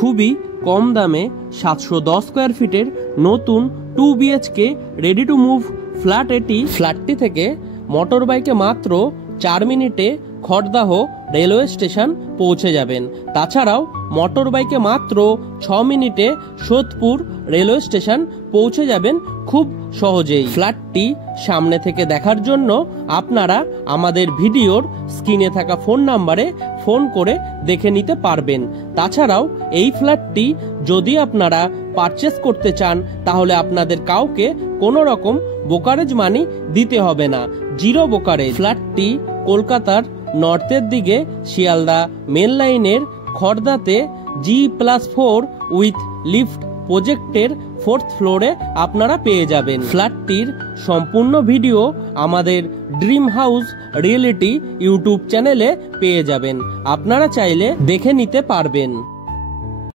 খুবই কম দামে 710 স্কোয়ার ফিটের নতুন 2 BHK ready to move flat. ফ্ল্যাটটি থেকে মোটর বাইকে মাত্র 4 মিনিটে খড়দাহ রেলওয়ে স্টেশন পৌঁছে যাবেন। তাছাড়াও মোটর বাইকে মাত্র 6 মিনিটে সোদপুর রেলওয়ে স্টেশন পৌঁছে যাবেন খুব সহজেই। ফ্ল্যাটটি সামনে থেকে দেখার জন্য আপনারা আমাদের ভিডিওর স্ক্রিনে থাকা ফোন নাম্বারে ফোন করে দেখে নিতে পারবেন। তাছাড়াও এই ফ্ল্যাটটি যদি আপনারা পারচেস করতে চান তাহলে আপনাদের কাউকে কোনো রকম ব্রোকারেজ মানি দিতে হবে না, জিরো ব্রোকারেজ। ফ্ল্যাটটি কলকাতার নর্থের দিকে শিয়ালদা মেন লাইনের খড়দাতে G+4 উইথ লিফট প্রজেক্টের 4th ফ্লোরে আপনারা পেয়ে যাবেন। ফ্ল্যাটটির সম্পূর্ণ ভিডিও আমাদের ড্রিম হাউস রিয়েলিটি ইউটিউব চ্যানেলে পেয়ে যাবেন, আপনারা চাইলে দেখে নিতে পারবেন।